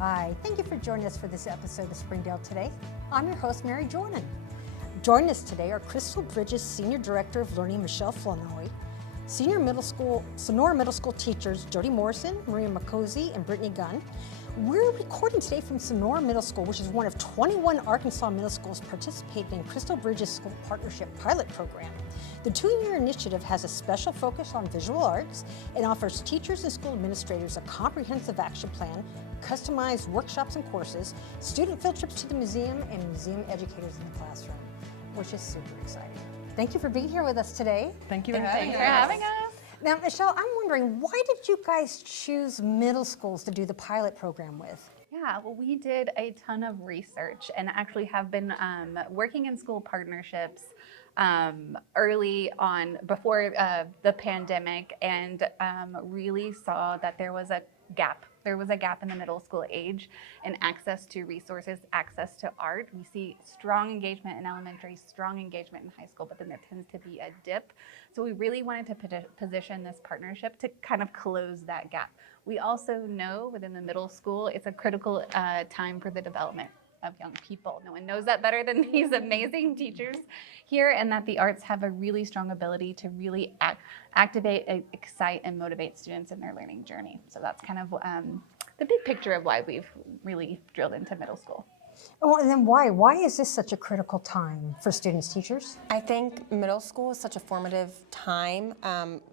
Hi, thank you for joining us for this episode of Springdale Today. I'm your host, Mary Jordan. Joining us today are Crystal Bridges, Senior Director of Learning, Michelle Flournoy, Sonora Middle School teachers, Jodi Morrison, Micozzi and Brittni Gunn. We're recording today from Sonora Middle School, which is one of 21 Arkansas middle schools participating in Crystal Bridges School Partnership Pilot Program. The 2-year initiative has a special focus on visual arts and offers teachers and school administrators a comprehensive action plan, customized workshops and courses, student field trips to the museum, and museum educators in the classroom, which is super exciting. Thank you for being here with us today. Thank you for having us. Now, Michelle, I'm wondering, why did you guys choose middle schools to do the pilot program with? Yeah, well, we did a ton of research and actually have been working in school partnerships early on before the pandemic, and really saw that there was a gap. There was a gap in the middle school age in access to resources, access to art. We see strong engagement in elementary, strong engagement in high school, but then there tends to be a dip. So we really wanted to position this partnership to kind of close that gap. We also know within the middle school, it's a critical time for the development of young people. No one knows that better than these amazing teachers here, and that the arts have a really strong ability to really activate, excite, and motivate students in their learning journey. So that's kind of the big picture of why we've really drilled into middle school. Oh, and then why? Why is this such a critical time for students, teachers? I think middle school is such a formative time.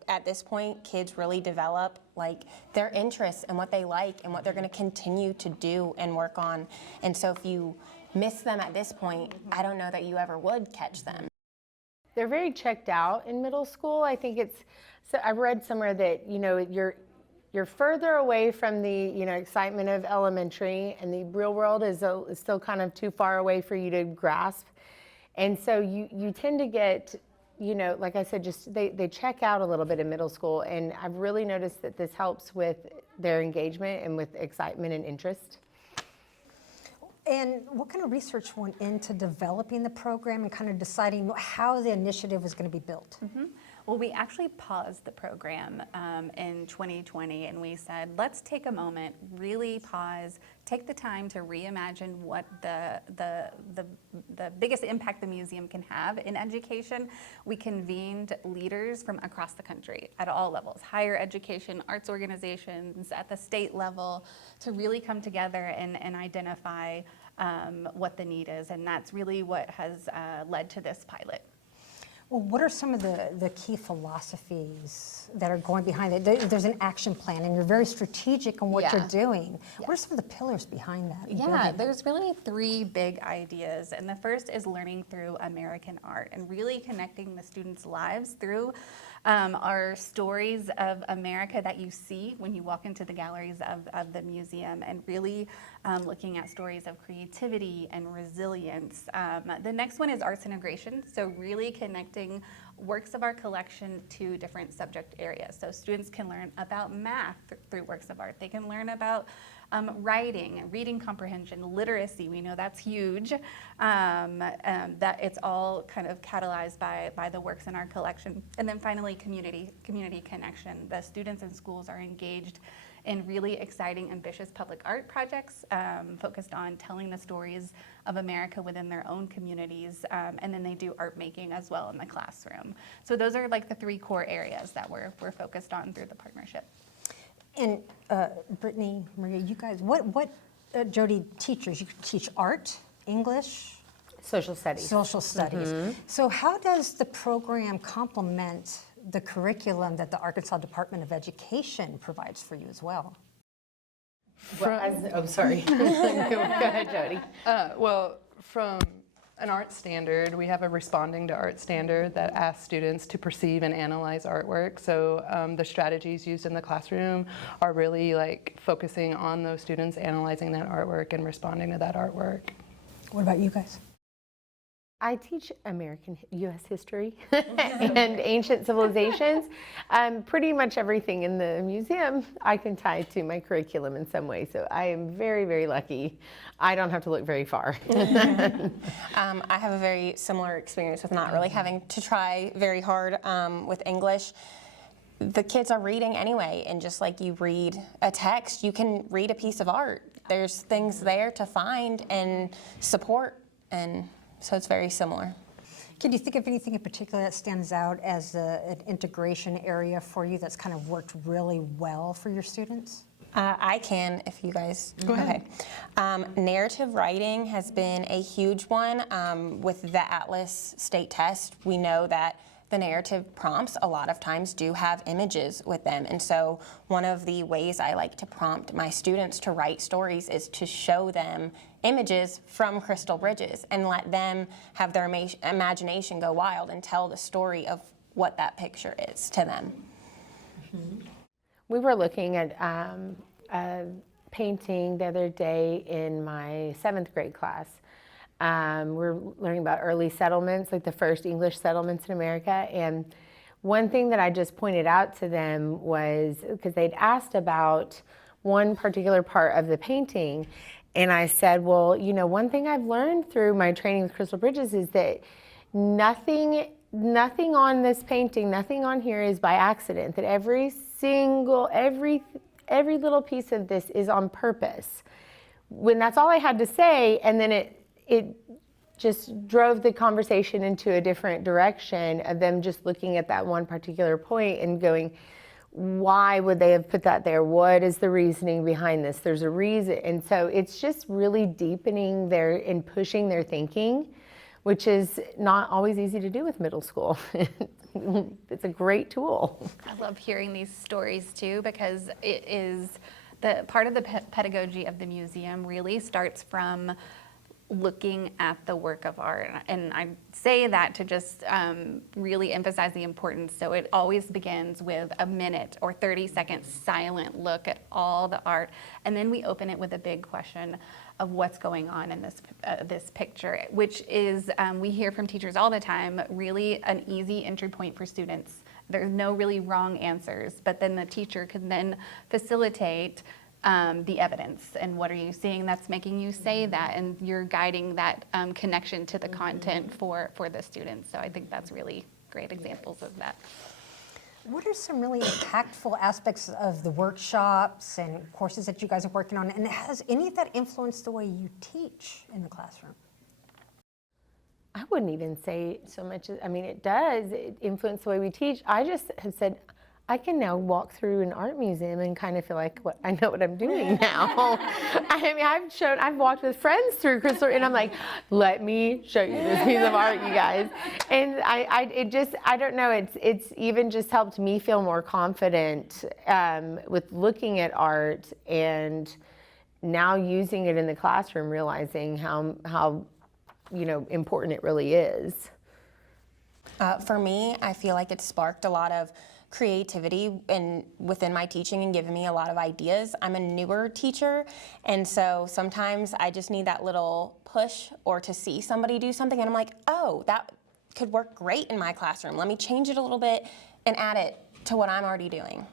At this point, kids really develop like their interests and what they like and what they're going to continue to do and work on. And so if you miss them at this point, I don't know that you ever would catch them. They're very checked out in middle school. I think it's, so I read somewhere that, you're further away from the, excitement of elementary, and the real world is still kind of too far away for you to grasp. And so you tend to get, like I said, just they check out a little bit in middle school, and I've really noticed that this helps with their engagement and with excitement and interest. And what kind of research went into developing the program and kind of deciding how the initiative was going to be built? Mm-hmm. Well, we actually paused the program in 2020, and we said, let's take a moment, really pause, take the time to reimagine what the biggest impact the museum can have in education. We convened leaders from across the country at all levels, higher education, arts organizations, at the state level, to really come together and identify what the need is, and that's really what has led to this pilot. Well, what are some of the key philosophies that are going behind it? There's an action plan, and you're very strategic in what you're doing. What are some of the pillars behind that? Yeah, there's really 3 big ideas, and the first is learning through American art and really connecting the students' lives through our stories of America that you see when you walk into the galleries of the museum, and really looking at stories of creativity and resilience. The next one is arts integration, so really connecting works of our collection to different subject areas. So students can learn about math through works of art. They can learn about writing, reading comprehension, literacy. We know that's huge. That it's all kind of catalyzed by the works in our collection. And then finally, community connection. The students and schools are engaged in really exciting, ambitious public art projects focused on telling the stories of America within their own communities, and then they do art making as well in the classroom. So those are like the 3 core areas that we're focused on through the partnership. And Brittni, Maria, you guys, what Jodi, teachers, you teach art, English? Social studies. Social studies. Mm-hmm. So how does the program complement the curriculum that the Arkansas Department of Education provides for you as well? Sorry. Go ahead, Jodi. Well, from an art standard, we have a responding to art standard that asks students to perceive and analyze artwork. So the strategies used in the classroom are really like focusing on those students analyzing that artwork and responding to that artwork. What about you guys? I teach American U.S. history and ancient civilizations. Pretty much everything in the museum I can tie to my curriculum in some way. So I am very, very lucky. I don't have to look very far. I have a very similar experience with not really having to try very hard with English. The kids are reading anyway, and just like you read a text, you can read a piece of art. there's things there to find and support, and so it's very similar. Can you think of anything in particular that stands out as an integration area for you that's kind of worked really well for your students? I can, if you guys. Go ahead. Okay. Narrative writing has been a huge one. With the Atlas state test, we know that the narrative prompts a lot of times do have images with them. And so one of the ways I like to prompt my students to write stories is to show them images from Crystal Bridges and let them have their imagination go wild and tell the story of what that picture is to them. We were looking at a painting the other day in my 7th grade class. We're learning about early settlements, like the first English settlements in America. And one thing that I just pointed out to them was, because they'd asked about one particular part of the painting, and I said, well, you know, one thing I've learned through my training with Crystal Bridges is that nothing on this painting, nothing on here is by accident, that every little piece of this is on purpose. When that's all I had to say, and then it just drove the conversation into a different direction of them just looking at that one particular point and going, why would they have put that there? What is the reasoning behind this? There's a reason. And so it's just really deepening and pushing their thinking, which is not always easy to do with middle school. It's a great tool. I love hearing these stories too, because it is the part of the pedagogy of the museum really starts from looking at the work of art. And I say that to just really emphasize the importance. So it always begins with a minute or 30-second silent look at all the art. And then we open it with a big question of what's going on in this picture, which is, we hear from teachers all the time, really an easy entry point for students. There's no really wrong answers, but then the teacher can then facilitate the evidence and what are you seeing that's making you say that, and you're guiding that connection to the content for the students. So I think that's really great examples of that. What are some really impactful aspects of the workshops and courses that you guys are working on, and has any of that influenced the way you teach in the classroom? I wouldn't even say so much, I mean, it does influence the way we teach. I just have said, I can now walk through an art museum and kind of feel like I know what I'm doing now. I mean, I've walked with friends through Crystal, and I'm like, let me show you this piece of art, you guys. And I don't know, it's even just helped me feel more confident with looking at art, and now using it in the classroom, realizing how important it really is. For me, I feel like it sparked a lot of creativity within my teaching and given me a lot of ideas. I'm a newer teacher, and so sometimes I just need that little push or to see somebody do something, and I'm like, oh, that could work great in my classroom. Let me change it a little bit and add it to what I'm already doing.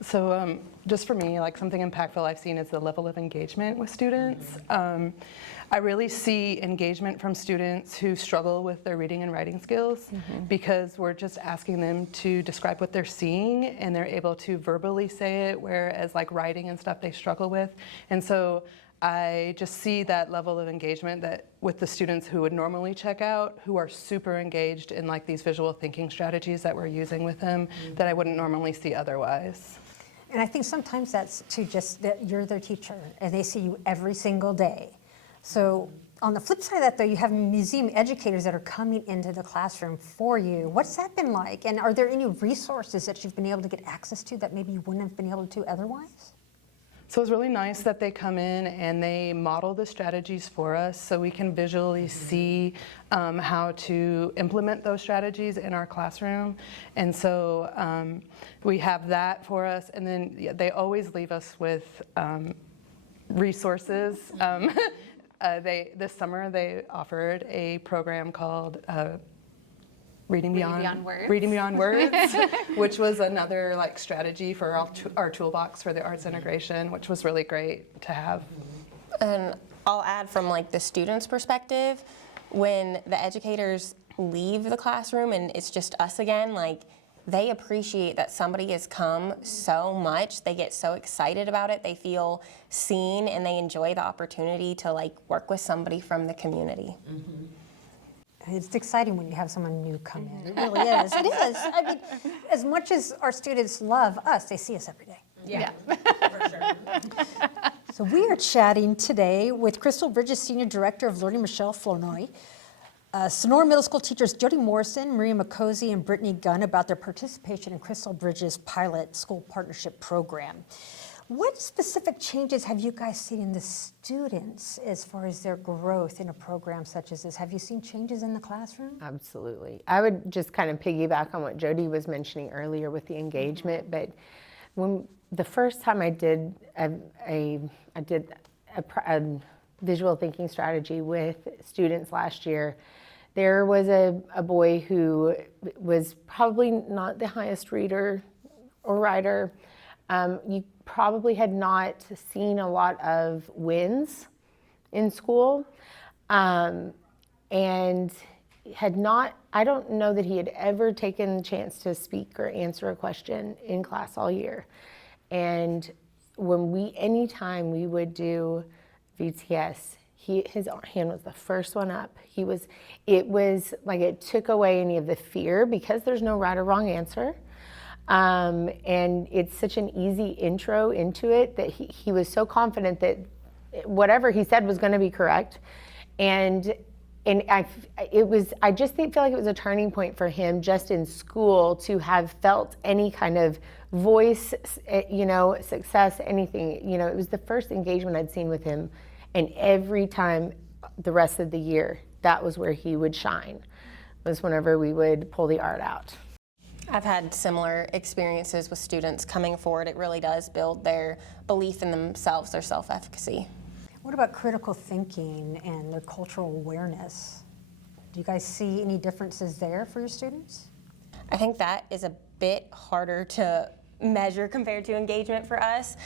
So just for me, like something impactful I've seen is the level of engagement with students. I really see engagement from students who struggle with their reading and writing skills because we're just asking them to describe what they're seeing, and they're able to verbally say it, whereas like writing and stuff they struggle with. And so I just see that level of engagement that with the students who would normally check out, who are super engaged in like these visual thinking strategies that we're using with them that I wouldn't normally see otherwise. And I think sometimes that's to just that you're their teacher and they see you every single day. So on the flip side of that, though, you have museum educators that are coming into the classroom for you. What's that been like? And are there any resources that you've been able to get access to that maybe you wouldn't have been able to otherwise? So it's really nice that they come in and they model the strategies for us so we can visually see how to implement those strategies in our classroom. And so we have that for us, and then they always leave us with resources. This summer they offered a program called Reading Beyond Words, which was another like strategy for our toolbox for the arts integration, which was really great to have. And I'll add from like the student's perspective, when the educators leave the classroom and it's just us again, like they appreciate that somebody has come so much. They get so excited about it. They feel seen, and they enjoy the opportunity to like work with somebody from the community. It's exciting when you have someone new come in. It really is. It is. I mean, as much as our students love us, they see us every day. Yeah. So we are chatting today with Crystal Bridges, Senior Director of Learning, Michelle Flournoy, Sonora Middle School teachers Jodi Morrison, Micozzi and Brittni Gunn about their participation in Crystal Bridges' pilot school partnership program. What specific changes have you guys seen in the students as far as their growth in a program such as this? Have you seen changes in the classroom? Absolutely. I would just kind of piggyback on what Jodi was mentioning earlier with the engagement, but when the first time I did a visual thinking strategy with students last year, there was a boy who was probably not the highest reader or writer. You probably had not seen a lot of wins in school, and had not, I don't know that he had ever taken the chance to speak or answer a question in class all year. And anytime we would do VTS, his hand was the first one up. It was like it took away any of the fear because there's no right or wrong answer. And it's such an easy intro into it that he was so confident that whatever he said was going to be correct. And I just feel like it was a turning point for him just in school to have felt any kind of voice, success, anything. It was the first engagement I'd seen with him. And every time the rest of the year, that was where he would shine, was whenever we would pull the art out. I've had similar experiences with students coming forward. It really does build their belief in themselves, their self-efficacy. What about critical thinking and their cultural awareness? Do you guys see any differences there for your students? I think that is a bit harder to measure compared to engagement for us.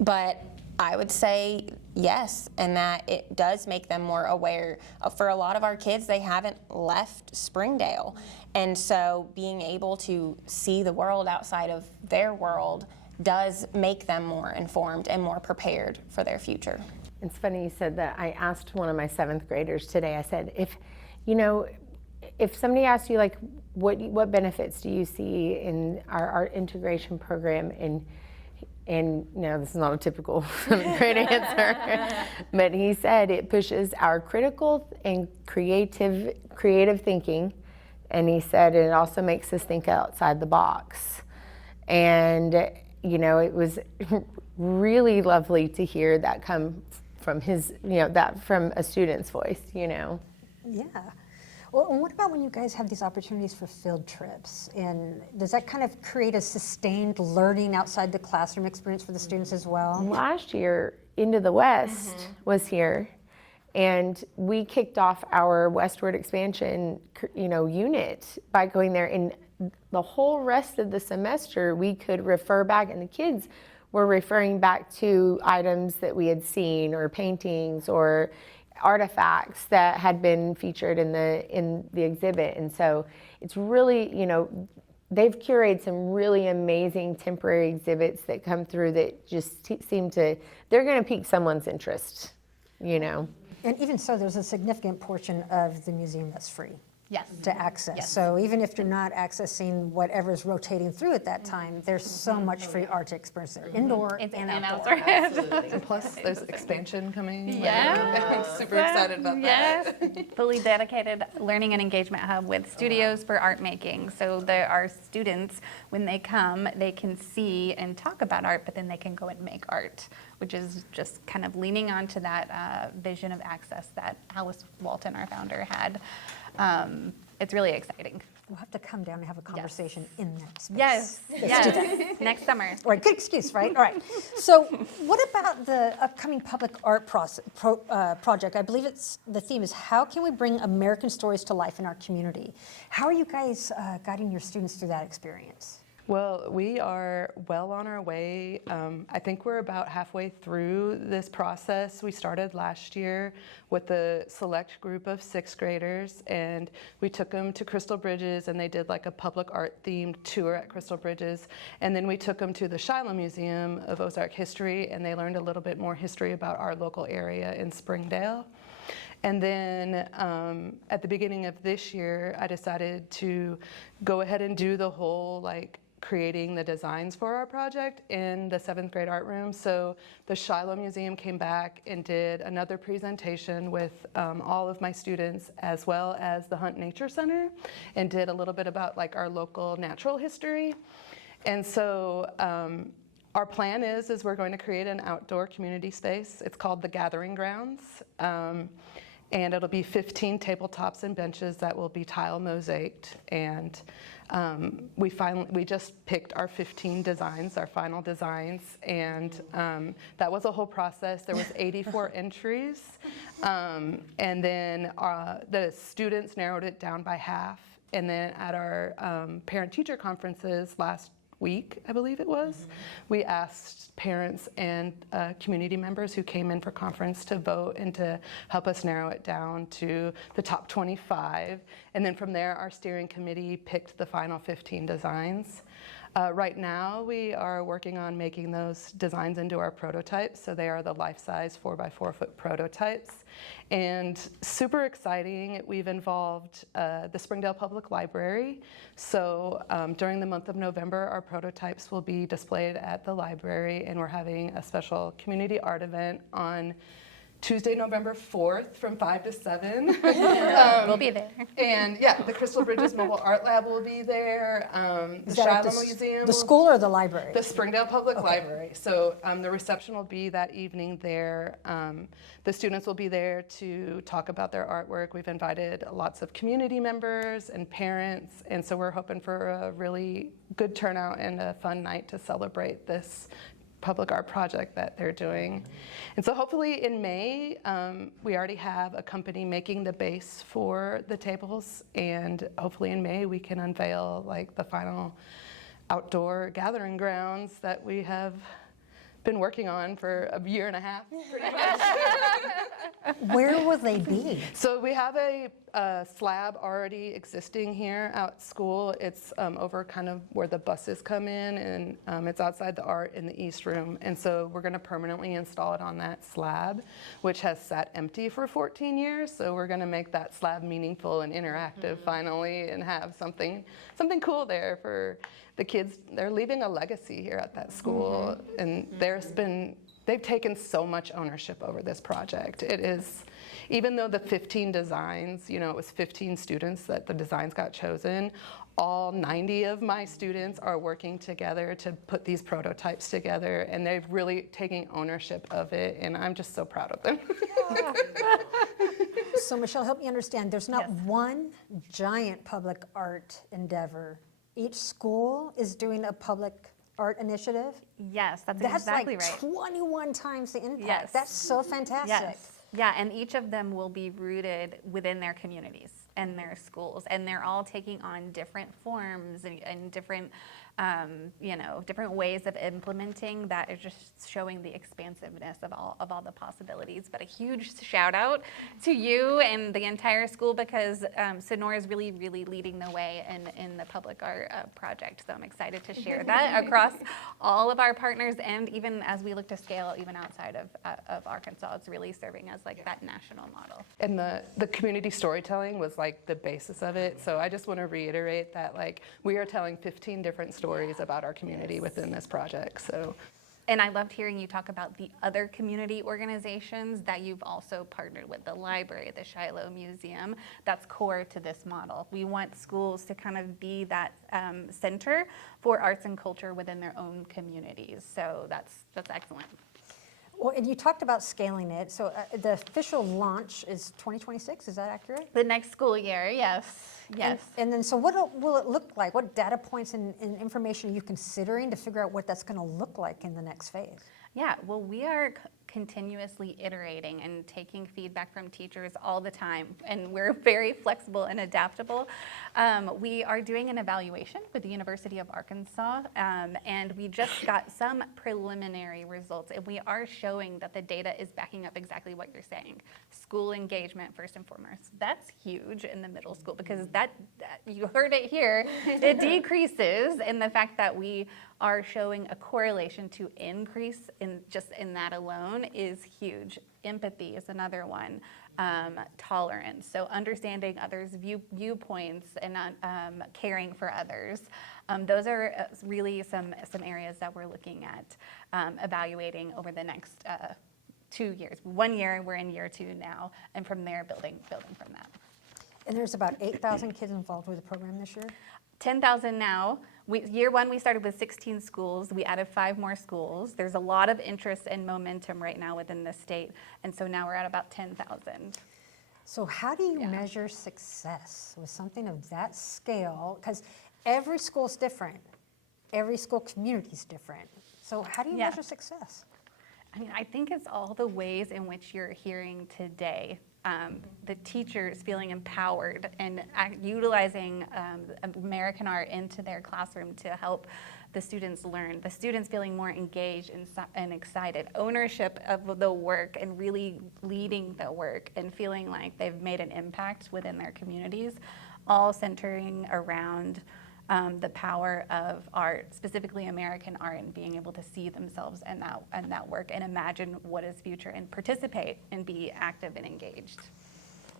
But I would say yes, and that it does make them more aware. For a lot of our kids, they haven't left Springdale. And so being able to see the world outside of their world does make them more informed and more prepared for their future. It's funny you said that. I asked one of my 7th graders today, I said, if somebody asked you, like, what benefits do you see in our art integration program, and this is not a typical 7th grade answer, but he said it pushes our critical and creative thinking, and he said it also makes us think outside the box. And it was really lovely to hear that come from from a student's voice, Yeah. Well, and what about when you guys have these opportunities for field trips? And does that kind of create a sustained learning outside the classroom experience for the students as well? Last year, Into the West was here, and we kicked off our westward expansion, unit by going there. And the whole rest of the semester, we could refer back, and the kids were referring back to items that we had seen, or paintings, or artifacts that had been featured in the exhibit. And so it's really, they've curated some really amazing temporary exhibits that come through that just they're going to pique someone's interest, And even so, there's a significant portion of the museum that's free. Yes. To access. Yes. So even if you're not accessing whatever's rotating through at that time, there's so much free art to experience there, indoor and outdoor. And plus, there's expansion coming. Yeah. I'm super excited about that. Yes. Fully dedicated learning and engagement hub with studios for art making. So there are students, when they come, they can see and talk about art, but then they can go and make art, which is just kind of leaning onto that vision of access that Alice Walton, our founder, had. It's really exciting. We'll have to come down and have a conversation in that space. Yes, Let's do that. yes. Next summer. All right, good excuse, right? All right. So what about the upcoming public art project? I believe the theme is, how can we bring American stories to life in our community? How are you guys guiding your students through that experience? Well, we are well on our way. I think we're about halfway through this process. We started last year with a select group of 6th graders, and we took them to Crystal Bridges, and they did like a public art themed tour at Crystal Bridges. And then we took them to the Shiloh Museum of Ozark History, and they learned a little bit more history about our local area in Springdale. And then at the beginning of this year, I decided to go ahead and do the whole like creating the designs for our project in the 7th grade art room. So the Shiloh Museum came back and did another presentation with all of my students, as well as the Hunt Nature Center, and did a little bit about like our local natural history. And so our plan is we're going to create an outdoor community space. It's called the Gathering Grounds. And it'll be 15 tabletops and benches that will be tile mosaiced. And we just picked our 15 designs, our final designs, and that was a whole process. There was 84 entries, and then the students narrowed it down by half. And then at our parent-teacher conferences last week, I believe it was, we asked parents and community members who came in for conference to vote and to help us narrow it down to the top 25. And then from there, our steering committee picked the final 15 designs. Right now, we are working on making those designs into our prototypes. So they are the life-size 4x4 foot prototypes. And super exciting, we've involved the Springdale Public Library. So during the month of November, our prototypes will be displayed at the library, and we're having a special community art event on Tuesday, November 4th from 5 to 7. We'll be there. And yeah, the Crystal Bridges Mobile Art Lab will be there. The Is that at Shiloh Museum. the school or the library? The Springdale Public Library. So the reception will be that evening there. The students will be there to talk about their artwork. We've invited lots of community members and parents, and so we're hoping for a really good turnout and a fun night to celebrate this public art project that they're doing. And so hopefully in May, we already have a company making the base for the tables, and hopefully in May we can unveil like the final outdoor gathering grounds that we have been working on for a year and a half, pretty much. Where will they be? So we have a slab already existing here at school. It's over kind of where the buses come in, and it's outside the art in the East Room. And so we're going to permanently install it on that slab, which has sat empty for 14 years. So we're going to make that slab meaningful and interactive finally, and have something cool there for the kids. They're leaving a legacy here at that school, and they've taken so much ownership over this project. It is, even though the 15 designs, it was 15 students that the designs got chosen, all 90 of my students are working together to put these prototypes together, and they've really taken ownership of it, and I'm just so proud of them. So Michelle, help me understand. There's not Yes. one giant public art endeavor. Each school is doing a public art initiative. Yes, that's That's exactly like right. 21 times the impact. Yes. That's so fantastic. Yes. Yeah, and each of them will be rooted within their communities and their schools, and they're all taking on different forms and different, different ways of implementing that is just showing the expansiveness of all the possibilities. But a huge shout out to you and the entire school, because Sonora is really, really leading the way in the public art project. So I'm excited to share that across all of our partners, and even as we look to scale even outside of Arkansas, it's really serving as like that national model. And the community storytelling was like the basis of it. So I just want to reiterate that like we are telling 15 different stories about our community within this project. So. And I loved hearing you talk about the other community organizations that you've also partnered with, the library, the Shiloh Museum. That's core to this model. We want schools to kind of be that center for arts and culture within their own communities. So that's excellent. Well, and you talked about scaling it. So the official launch is 2026. Is that accurate? The next school year, yes. Yes. And then, so what will it look like? What data points and information are you considering to figure out what that's going to look like in the next phase? Yeah, well, we are continuously iterating and taking feedback from teachers all the time, and we're very flexible and adaptable. We are doing an evaluation with the University of Arkansas, and we just got some preliminary results, and we are showing that the data is backing up exactly what you're saying. School engagement, first and foremost. That's huge in the middle school, because that you heard it here, it decreases, and the fact that we are showing a correlation to increase in just in that alone is huge. Empathy is another one. Tolerance, so understanding others' viewpoints and caring for others. Those are really some areas that we're looking at evaluating over the next 2 years. 1 year, we're in year 2 now, and from there building from that. And there's about 8,000 kids involved with the program this year? 10,000 now. Year 1, we started with 16 schools. We added 5 more schools. There's a lot of interest and momentum right now within the state, and so now we're at about 10,000. So how do you measure success with something of that scale? Because every school's different. Every school community is different. So how do you measure success? I mean, I think it's all the ways in which you're hearing today. The teachers feeling empowered and utilizing American art into their classroom to help the students learn. The students feeling more engaged and excited. Ownership of the work and really leading the work and feeling like they've made an impact within their communities, all centering around the power of art, specifically American art, and being able to see themselves in that work and imagine what is future and participate and be active and engaged.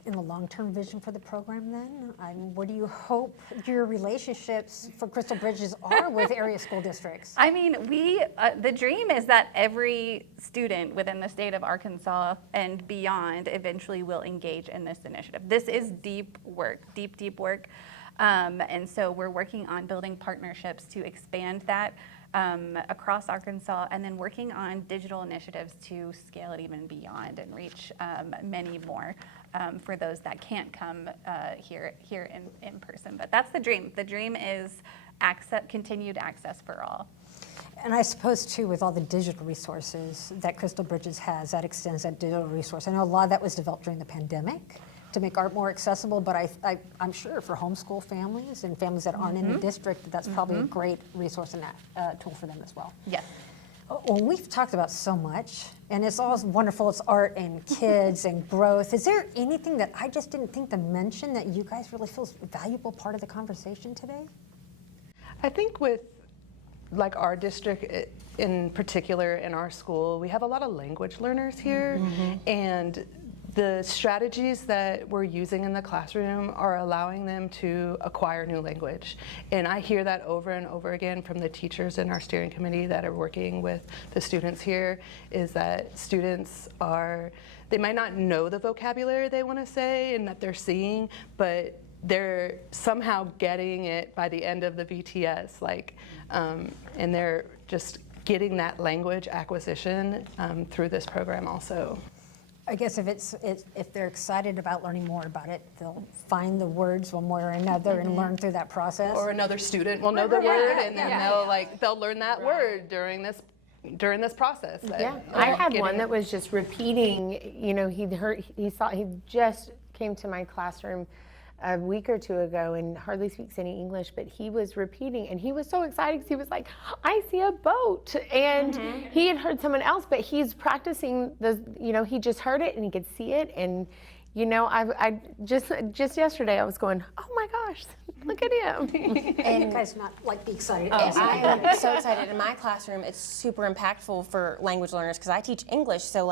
In the long-term vision for the program then, what do you hope your relationships for Crystal Bridges are with area school districts? I mean, the dream is that every student within the state of Arkansas and beyond eventually will engage in this initiative. This is deep work, deep work. And so we're working on building partnerships to expand that across Arkansas, and then working on digital initiatives to scale it even beyond and reach many more for those that can't come here in person. But that's the dream. The dream is continued access for all. And I suppose too, with all the digital resources that Crystal Bridges has, that extends that digital resource. I know a lot of that was developed during the pandemic to make art more accessible, but I'm sure for homeschool families and families that aren't in the district, that's probably a great resource and tool for them as well. Yes. Well, we've talked about so much, and it's all wonderful. It's art and kids and growth. Is there anything that I just didn't think to mention that you guys really feel is a valuable part of the conversation today? I think with like our district in particular, in our school, we have a lot of language learners here, and the strategies that we're using in the classroom are allowing them to acquire new language. And I hear that over and over again from the teachers in our steering committee that are working with the students here, is that students they might not know the vocabulary they want to say and that they're seeing, but they're somehow getting it by the end of the VTS, and they're just getting that language acquisition through this program also. I guess if they're excited about learning more about it, they'll find the words one way or another and learn through that process. Or another student will know the word, and then they'll learn that word during this process. I had one that was just repeating. You know, he just came to my classroom a week or two ago and hardly speaks any English, but he was repeating, and he was so excited because he was like, I see a boat. And he had heard someone else, but he's practicing he just heard it and he could see it. And, I just yesterday I was going, oh my gosh, look at him. And you guys not be excited. I am so excited. In my classroom, it's super impactful for language learners because I teach English. So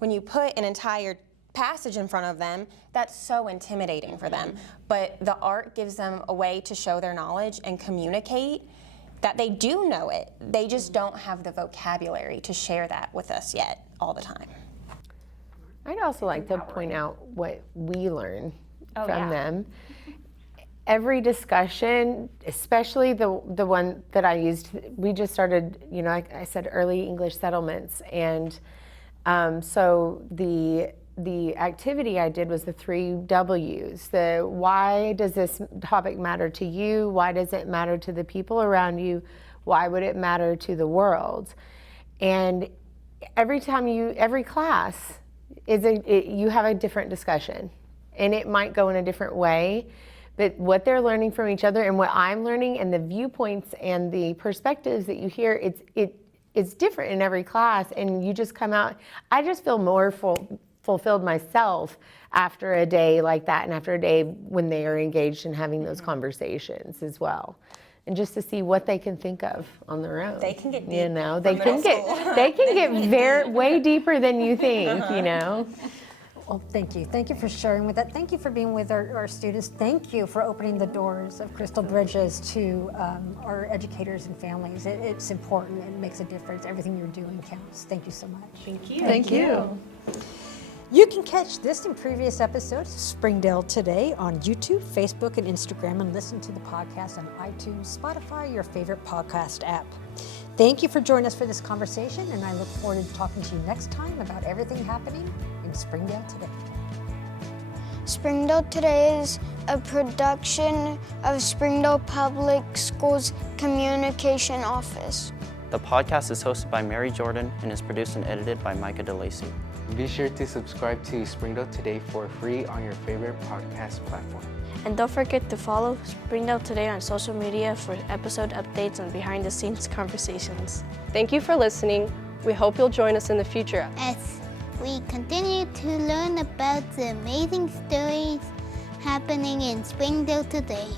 when you put an entire passage in front of them, that's so intimidating for them. But the art gives them a way to show their knowledge and communicate that they do know it. They just don't have the vocabulary to share that with us yet all the time. I'd also like to point out what we learn from them. Every discussion, especially the one that I used, we just started, I said early English settlements. And so the activity I did was the 3 W's. Why does this topic matter to you? Why does it matter to the people around you? Why would it matter to the world? And every class you have a different discussion, and it might go in a different way, but what they're learning from each other and what I'm learning and the viewpoints and the perspectives that you hear, it's different in every class, and you just come out, I just feel more fulfilled myself after a day like that and after a day when they are engaged in having those conversations as well. And just to see what they can think of on their own. They can get deep. You know, they can get way deeper than you think, you know. Well, thank you. Thank you for sharing with that. Thank you for being with our students. Thank you for opening the doors of Crystal Bridges to our educators and families. It's important. It makes a difference. Everything you're doing counts. Thank you so much. Thank you. Thank you. You can catch this and previous episodes of Springdale Today on YouTube, Facebook, and Instagram, and listen to the podcast on iTunes, Spotify, your favorite podcast app. Thank you for joining us for this conversation, and I look forward to talking to you next time about everything happening in Springdale Today. Springdale Today is a production of Springdale Public Schools Communication Office. The podcast is hosted by Mary Jordan and is produced and edited by Micah DeLacy. Be sure to subscribe to Springdale Today for free on your favorite podcast platform. And don't forget to follow Springdale Today on social media for episode updates and behind-the-scenes conversations. Thank you for listening. We hope you'll join us in the future As we continue to learn about the amazing stories happening in Springdale today.